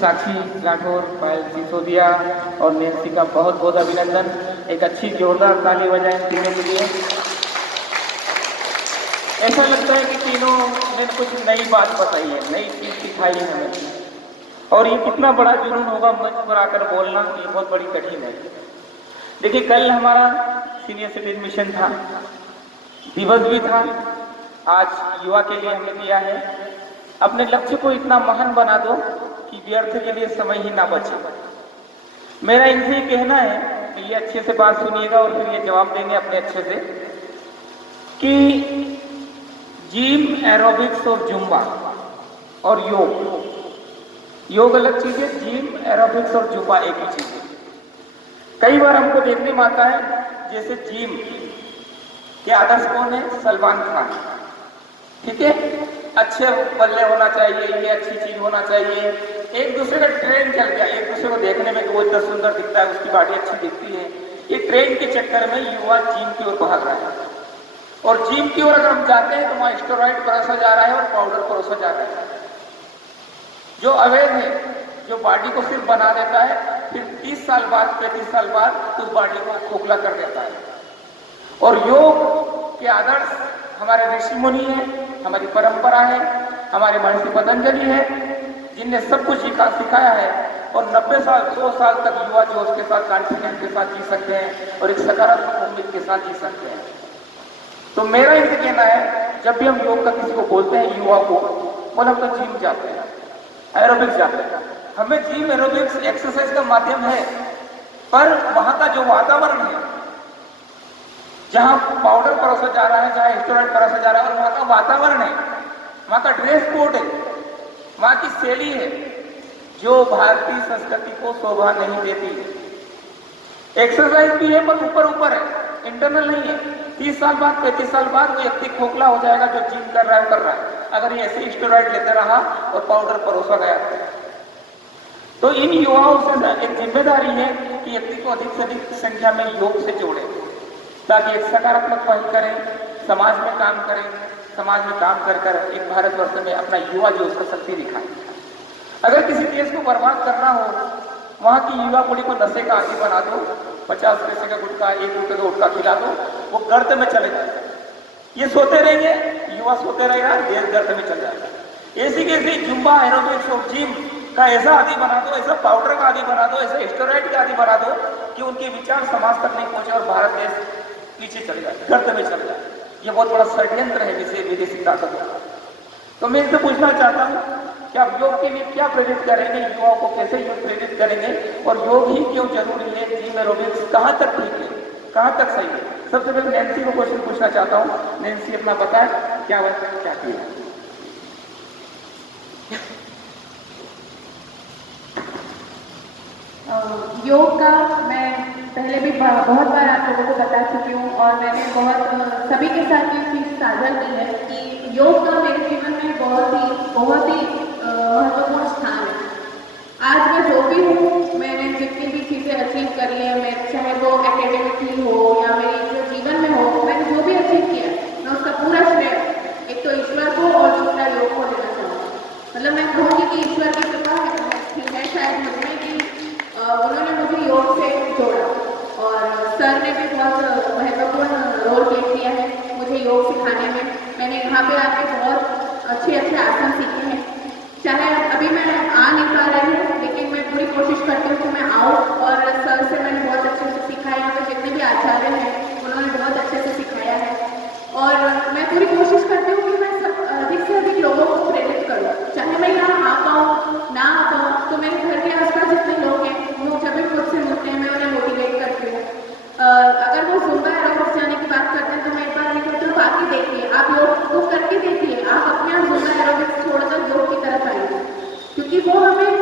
साक्षी राठौर, पायल सिसोदिया और नैन्सी का बहुत बहुत अभिनंदन। एक अच्छी जोरदार ताली बजाएं तीनों के लिए। ऐसा लगता है कि तीनों ने कुछ नई बात बताई है, नई चीज सिखाई है हमें। और ये कितना बड़ा जुनून होगा मंच पर आकर बोलना, ये बहुत बड़ी कठिन है। देखिए, कल हमारा सीनियर सिटीजन मिशन था, दिवस भी था। आज युवा के लिए हमने किया है। अपने लक्ष्य को इतना महान बना दो कि व्यर्थ के लिए समय ही ना बचे। मेरा इनसे ये कहना है कि ये अच्छे से बात सुनिएगा और फिर ये जवाब देंगे अपने अच्छे से कि जिम, एरोबिक्स और जुम्बा और योग अलग चीज है, जिम, एरोबिक्स और जुम्बा एक ही चीज है। कई बार हमको देखने में आता है जैसे जिम के आदर्श कौन है? सलमान खान। ठीक है, अच्छे बल्ले होना चाहिए, ये अच्छी चीज होना चाहिए। एक दूसरे का ट्रेंड चल गया, एक दूसरे को देखने में कि वो इतना सुंदर दिखता है, उसकी बॉडी अच्छी दिखती है। ये ट्रेंड के चक्कर में युवा जिम की ओर भाग रहा है। और जिम की ओर अगर हम जाते हैं तो वहां स्टेरॉइड परोसा जा रहा है और पाउडर परोसा जा रहा है, जो अवैध है, जो बॉडी को सिर्फ बना देता है, फिर 30 साल बाद 35 साल बाद उस बॉडी को खोखला कर देता है। और योग के आदर्श हमारे ऋषि मुनि है, हमारी परंपरा है, हमारे महर्षि पतंजलि है, जिनने सब कुछ सिखाया है। और 90 साल 100 साल तक युवा जो उसके साथ कॉन्फिडेंस के साथ जी सकते हैं और एक सकारात्मक उम्मीद के साथ जी सकते हैं। तो मेरा ये कहना है, जब भी हम योग का किसी को बोलते हैं युवा को, बोले हम तो जिम जाते हैं, एरोबिक्स जाते हैं। हमें जिम, एरोबिक्स, एक्सरसाइज का माध्यम है, पर वहां का जो वातावरण है, जहां पाउडर परोसा जा रहा है, जहां स्टेरॉइड परोसा जा रहा है, और वहां का वातावरण है, वहां का ड्रेस कोड है, वहां की शैली है, जो भारतीय संस्कृति को शोभा नहीं देती। एक्सरसाइज भी है पर ऊपर ऊपर है, इंटरनल नहीं है। 30 साल बाद 35 साल बाद वो व्यक्ति खोखला हो जाएगा जो जिम कर रहा है, कर रहा है, अगर ये ऐसे स्टेरॉइड लेते रहा और पाउडर परोसा गया। तो इन युवाओं से एक जिम्मेदारी है कि व्यक्ति को अधिक से अधिक संख्या में योग से जोड़े, ताकि एक सकारात्मक पहल करें, समाज में काम करें, समाज में काम कर कर एक भारतवर्ष में अपना युवा जो उसका शक्ति दिखाए। अगर किसी देश को बर्बाद करना हो, वहां की युवा पीढ़ी को नशे का आदी बना दो, 50 पैसे का गुटखा, 1 रुपये का गुटखा खिला दो, वो गर्त में चले जाए। ये सोते रहेंगे, युवा सोते रहेगा, देश गर्त में चल जाएगा। ऐसी कैसी जुम्बा, एरोबिक्स और जिम का ऐसा आदि बना दो, ऐसा पाउडर का आदि बना दो, ऐसा स्टेरॉइड का आदि बना दो कि उनके विचार समाज तक नहीं पहुंचे और भारत देश पीछे चले जाए, गर्त में चले जाए। ये बहुत बड़ा षड्यंत्र है जिसे विदेशी ताकत है। तो मैं इनसे पूछना चाहता हूँ कि आप योग के लिए क्या प्रेरित करेंगे, युवाओं को कैसे योग प्रेरित करेंगे, और योग ही क्यों जरूरी है, जिम, एरोबिक्स कहाँ तक ठीक है, कहाँ तक सही है? सबसे पहले नैन्सी को क्वेश्चन पूछना चाहता हूँ। नैन्सी अपना बताए क्या बताना चाहती है? योग का मैं पहले भी बहुत बार आप लोगों को बता चुकी हूँ और मैंने बहुत सभी के साथ ये चीज़ साझा की है कि योग का मेरे जीवन में बहुत ही महत्वपूर्ण स्थान है। आज मैं जो भी हूँ, मैंने जितनी भी चीज़ें अचीव करी है, मैं चाहे वो एकेडमिकली हो या मेरे जो जीवन में हो, मैंने जो भी अचीव किया मैं उसका पूरा श्रेय एक तो ईश्वर को और दूसरा योग को देना चाहूँगी। मतलब मैं कहूँगी कि ईश्वर की कृपा है शायद मुझमें कि उन्होंने मुझे योग से जोड़ा, और सर ने भी बहुत महत्वपूर्ण रोल प्ले किया है मुझे योग सिखाने में। मैंने यहाँ पे आके बहुत अच्छे आसन सीखे हैं। चाहे अभी मैं आ नहीं पा रही हूँ, लेकिन मैं पूरी कोशिश करती हूँ कि मैं आऊँ, और सर से मैंने बहुत अच्छे से सीखा है। यहाँ पे जितने भी आचार्य हैं उन्होंने बहुत अच्छे से सिखाया है, और मैं पूरी कोशिश करती हूँ कि मैं सब अधिक से अधिक लोगों को प्रेरित करूँ। चाहे मैं यहाँ आ पाऊँ ना आ पाऊँ, तो मेरे घर के आसपास जितने लोग हैं वो जब भी मुझसे मिलते हैं मैं उन्हें मोटिवेट करती हूँ। अगर वो जुम्बा एरोबिक्स जाने की बात करते हैं तो मैं एक बार नहीं कहती हूँ, बाकी देखिए, आप योग को करके देखिए, आप अपने आप जुम्बा एरोबिक्स छोड़कर योग की तरफ आइए, क्योंकि वो हमें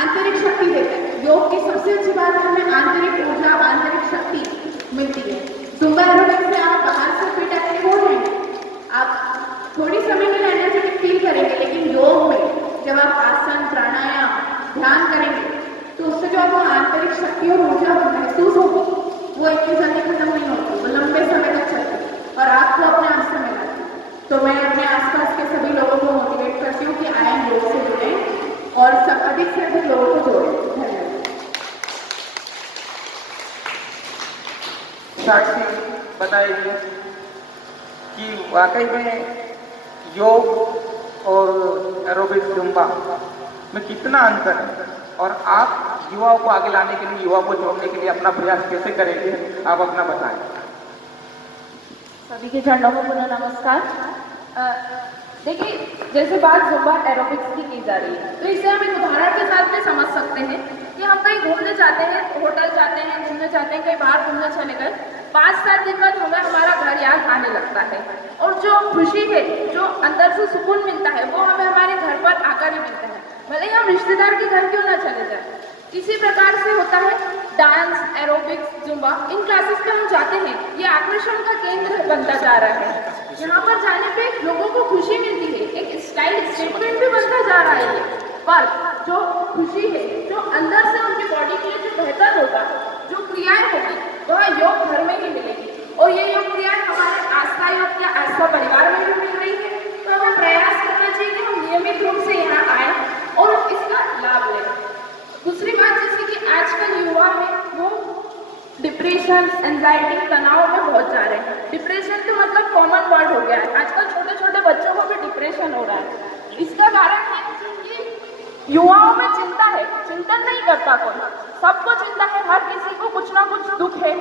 आंतरिक शक्ति देता है। योग की सबसे अच्छी बात है हमें आंतरिक ऊर्जा, आंतरिक शक्ति मिलती है। जुम्बा एरोबिक्स से आप बाहर से फिट एक्टिव हो जाएंगे, आप थोड़ी समय के लिए एनर्जेटिक फील करेंगे, लेकिन योग में जब आप आसन, प्राणायाम, ध्यान करेंगे तो उससे जो आपको आंतरिक शक्ति और ऊर्जा महसूस होगी वो इतनी जल्दी खत्म नहीं होती, वो लंबे समय तक चलती है और आपको अपने आप से मिलाती है। तो मैं अपने आसपास के सभी लोगों को मोटिवेट करती हूँ कि आए योग से जुड़ें और सब अधिक से अधिक लोगों को जोड़ें। धन्यवाद। साक्षी बताइए कि वाकई में योग और एरोबिक्स जुम्बा में कितना अंतर है, और आप युवाओं को आगे लाने के लिए, युवा को जोड़ने के लिए अपना प्रयास कैसे करेंगे, आप अपना बताएं। सभी के चरणों में पुनः नमस्कार। देखिए, जैसे बात जुम्बा एरोबिक्स की जा रही है, तो इसे हम एक उदाहरण के साथ में समझ सकते हैं कि हम कहीं घूमने जाते हैं, होटल जाते हैं, घूमने जाते हैं, कहीं बाहर घूमने चले गए, 5-7 दिन बाद हमें हमारा घर याद आने लगता है, और जो खुशी है, जो अंदर से सुकून मिलता है, वो हमें हमारे घर पर आकर ही मिलता है, भले ही हम रिश्तेदार के घर क्यों ना चले जाए। इसी प्रकार से होता है डांस, एरोबिक्स, जुम्बा, इन क्लासेस पे हम जाते हैं, ये आकर्षण का केंद्र बनता जा रहा है। यहाँ पर जाने पे लोगों को खुशी मिलती है, एक स्टाइल स्टेटमेंट भी बनता जा रहा है ये। पर जो खुशी है, जो अंदर से उनकी बॉडी के लिए जो बेहतर होगा, जो क्रियाएं होगी, वह योग घर में ही मिलेगी, और ये योग क्रियाएं हमारे आस्था योग या आस्था परिवार में भी मिल रही है। तो हमें प्रयास करना चाहिए कि हम नियमित रूप से यहाँ आए और इसका लाभ लें। दूसरी बात, जैसे कि आजकल युवा है वो डिप्रेशन, एंजाइटी, तनाव में बहुत जा रहे हैं। डिप्रेशन तो मतलब कॉमन वर्ड हो गया है, आजकल छोटे छोटे बच्चों को भी डिप्रेशन हो रहा है। इसका कारण है कि युवाओं में चिंता है, चिंतन नहीं करता कोई, सबको चिंता है, हर किसी को कुछ ना कुछ दुख है,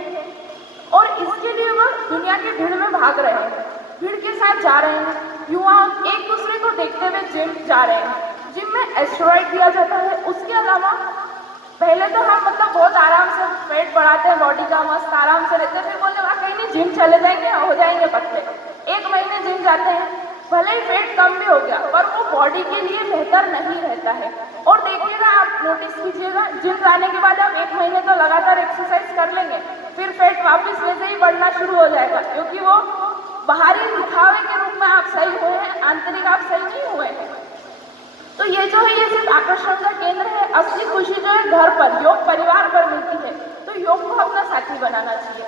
और इसके लिए वो दुनिया की भीड़ में भाग रहे हैं, भीड़ के साथ जा रहे हैं। युवा एक दूसरे को देखते हुए जिम जा रहे हैं, जिम में एस्टेरॉइड दिया जाता है। उसके अलावा पहले तो हम मतलब बहुत आराम से पेट बढ़ाते हैं, बॉडी का मस्त आराम से रहते हैं, फिर बोले वहाँ कहीं नहीं, जिम चले जाएंगे, हो जाएंगे पतले। 1 महीने जिम जाते हैं, भले ही पेट कम भी हो गया, पर वो बॉडी के लिए बेहतर नहीं रहता है। और देखिएगा, आप नोटिस कीजिएगा, जिम जाने के बाद आप 1 महीने तो लगातार एक्सरसाइज कर लेंगे, फिर पेट वापस वैसे ही बढ़ना शुरू हो जाएगा, क्योंकि वो बाहरी दिखावे के रूप में आप सही हुए हैं, आंतरिक आप सही नहीं हुए हैं। तो ये जो है, ये सिर्फ आकर्षण का केंद्र है। असली खुशी जो है घर पर, योग परिवार पर मिलती है। तो योग को अपना साथी बनाना चाहिए।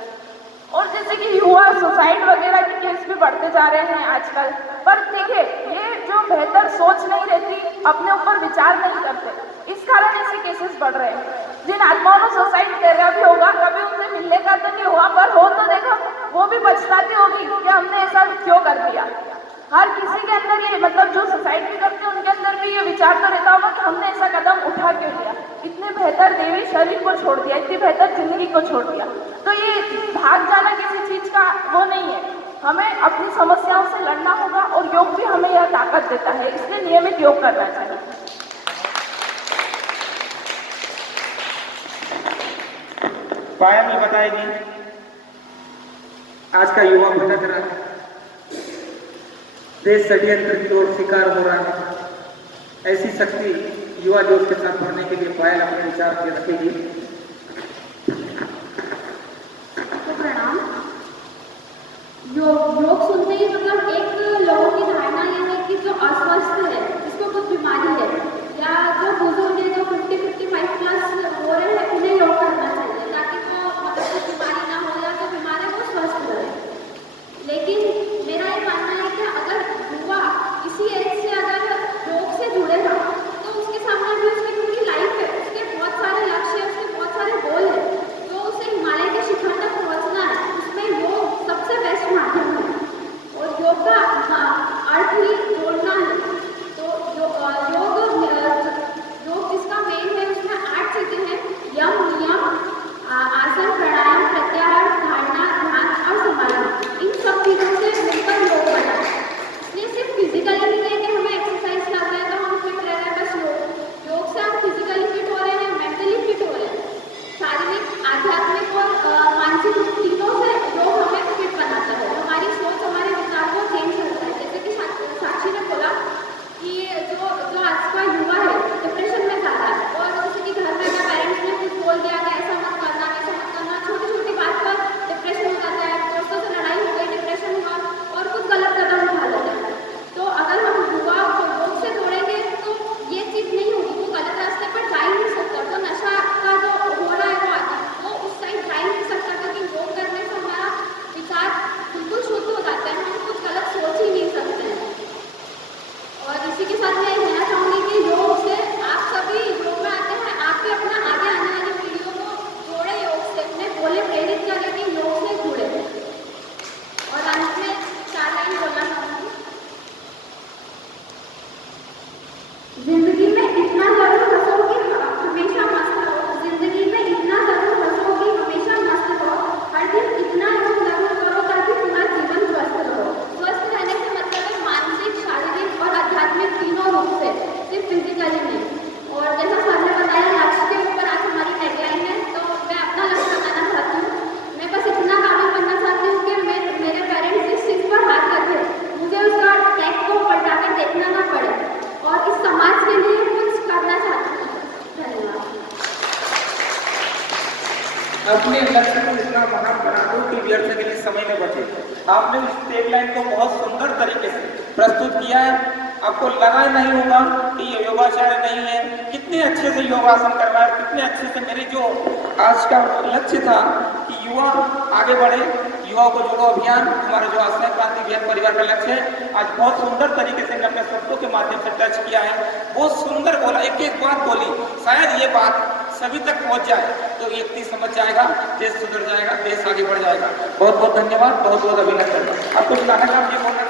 और जैसे कि युवा सुसाइड वगैरह के केस भी बढ़ते जा रहे हैं आजकल, पर देखिए, ये जो बेहतर सोच नहीं रहती, अपने ऊपर विचार नहीं करते, इस कारण ऐसे केसेस बढ़ रहे हैं। जिन आत्माओं ने सुसाइड करा भी होगा, कभी उनसे मिलने का तो नहीं हुआ, पर हो तो देखो, वो भी पछताती होगी कि हमने ऐसा क्यों कर दिया। हर किसी के अंदर ये, मतलब जो सुसाइड भी करते हैं, उनके अंदर भी ये विचार तो रहता होगा कि हमने ऐसा कदम उठा क्यों लिया, इतने बेहतर देवी शरीर को छोड़ दिया, इतनी बेहतर जिंदगी को छोड़ दिया। तो ये भाग जाना किसी चीज का वो नहीं है, हमें अपनी समस्याओं से लड़ना होगा, और योग भी हमें यह ताकत देता है, इसलिए नियमित योग करना चाहिए। पायल में बताएगी, आज का युवा भटक रहा है, देश षड्यंत्र की ओर शिकार हो रहा है। ऐसी शक्ति युवा जोश के साथ भरने के लिए पायल अपने विचार के रखेगी। तो प्रणाम। योग सुनते ही मतलब एक लोगों की धारणा ये है कि जो अस्वस्थ है, जिसको कुछ बीमारी है, या जो बुजुर्ग है, जो 50-55 प्लस हो रहे हैं, उन्हें योग करना चाहिए, ताकि वो मतलब कुछ बीमारी ना हो, या जो बीमार है वो स्वस्थ रहे। लेकिन मेरा ये मानना है कि अगर युवा इसी एज से अगर योग से जुड़ेगा, तो उसके सामने भी उसकी पूरी लाइफ है, उसके बहुत सारे लक्ष्य है, उसके बहुत सारे गोल है, तो उसे हिमालय के शिखर तक पहुंचना है, उसमें योग सबसे बेस्ट माध्यम है। और योग का अर्थ ही जोड़ना है। तो योग अपने लक्ष्य को इतना महान बना दो कि व्यर्थ के लिए समय न बचे। आपने इस टेगलाइन को बहुत सुंदर तरीके से प्रस्तुत किया है। आपको लगा नहीं होगा कि ये योगाचार्य नहीं है, कितने अच्छे से योगासन कर रहा है, कितने अच्छे से। मेरी जो आज का लक्ष्य था कि युवा आगे बढ़े, युवाओं को जोड़ो अभियान, हमारा जो आश्रय क्रांति अभियान परिवार का लक्ष्य है, आज बहुत सुंदर तरीके से अपने शब्दों के माध्यम से टच किया है। बहुत सुंदर बोला, एक एक बात बोली, शायद ये बात सभी तक पहुंच जाए तो व्यक्ति समझ जाएगा, देश सुधर जाएगा, देश आगे बढ़ जाएगा। बहुत बहुत धन्यवाद, बहुत बहुत अभिनंदन। आप कुछ कहना चाहते हैं?